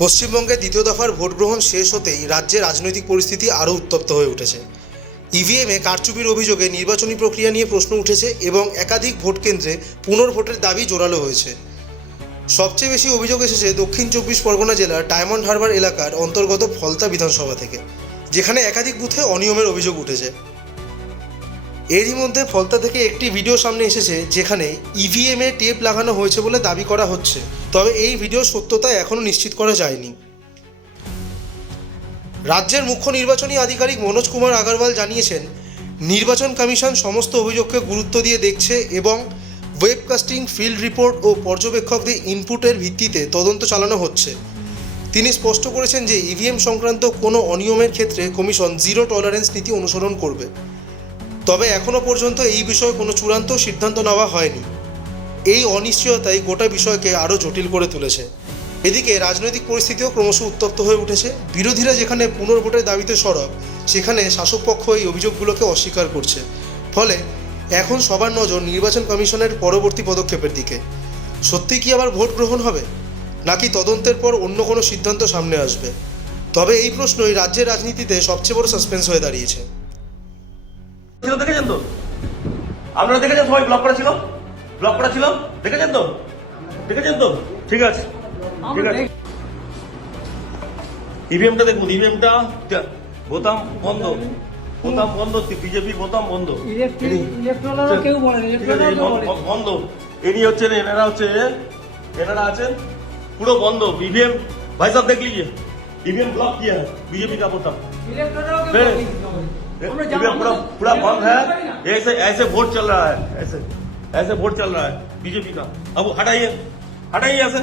পশ্চিমবঙ্গে দ্বিতীয় দফার ভোট গ্রহণ শেষ হতেই রাজ্যে রাজনৈতিক পরিস্থিতি আরও উত্তপ্ত হয়ে উঠেছে। ইভিএমে কারচুপির অভিযোগে নির্বাচনী প্রক্রিয়া নিয়ে প্রশ্ন উঠেছে এবং একাধিক ভোট কেন্দ্রে পুনর্ভোটের দাবি জোরালো হয়েছে। সবচেয়ে বেশি অভিযোগ এসেছে দক্ষিণ 24 পরগনা জেলার ডায়মন্ড হারবার এলাকার অন্তর্গত ফলতা বিধানসভা থেকে, যেখানে একাধিক বুথে অনিয়মের অভিযোগ উঠেছে। এরই মধ্যে ফলতা থেকে একটি ভিডিও সামনে এসেছে যেখানে ইভিএমে টেপ লাগানো হয়েছে বলে দাবি করা হচ্ছে, তবে এই ভিডিওর সত্যতা এখনও নিশ্চিত করা যায়নি। রাজ্যের মুখ্য নির্বাচনী আধিকারিক মনোজ কুমার আগরওয়াল জানিয়েছেন, নির্বাচন কমিশন সমস্ত অভিযোগকে গুরুত্ব দিয়ে দেখছে এবং ওয়েবকাস্টিং, ফিল্ড রিপোর্ট ও পর্যবেক্ষকদের ইনপুটের ভিত্তিতে তদন্ত চালানো হচ্ছে। তিনি স্পষ্ট করেছেন যে ইভিএম সংক্রান্ত কোনো অনিয়মের ক্ষেত্রে কমিশন জিরো টলারেন্স নীতি অনুসরণ করবে, তবে এখনও পর্যন্ত এই বিষয়ে কোনো চূড়ান্ত সিদ্ধান্ত নেওয়া হয়নি। এই অনিশ্চয়তাই গোটা বিষয়কে আরও জটিল করে তুলেছে। এদিকে রাজনৈতিক পরিস্থিতিও ক্রমশ উত্তপ্ত হয়ে উঠেছে। বিরোধীরা যেখানে পুনর্ভোটের দাবিতে সরব, সেখানে শাসকপক্ষ এই অভিযোগগুলোকে অস্বীকার করছে। ফলে এখন সবার নজর নির্বাচন কমিশনের পরবর্তী পদক্ষেপের দিকে। সত্যি কি আবার ভোট গ্রহণ হবে, নাকি তদন্তের পর অন্য কোনো সিদ্ধান্ত সামনে আসবে? তবে এই প্রশ্নই রাজ্যের রাজনীতিতে সবচেয়ে বড় সাসপেন্স হয়ে দাঁড়িয়েছে। দেখেছেন তো, আপনারা দেখেছেন, সবাই ব্লক করা ছিল, দেখেছেন তো, ঠিক আছে, ঠিক আছে। ইভিএমটা দেখুন, ইভিএমটা বোতাম বন্ধ, বিজেপির বোতাম বন্ধ, বন্ধ। ইনি হচ্ছেন, এনারা আছেন পুরো বন্ধ। ইভিএম ভাই সাহেব দেখ লিজিए, ईवीएम ब्लॉक किया है बीजेपी का बोतम, पूरा बंद है। ऐसे वोट चल रहा है, ऐसे वोट चल रहा है बीजेपी का। अब हटाइए ऐसे।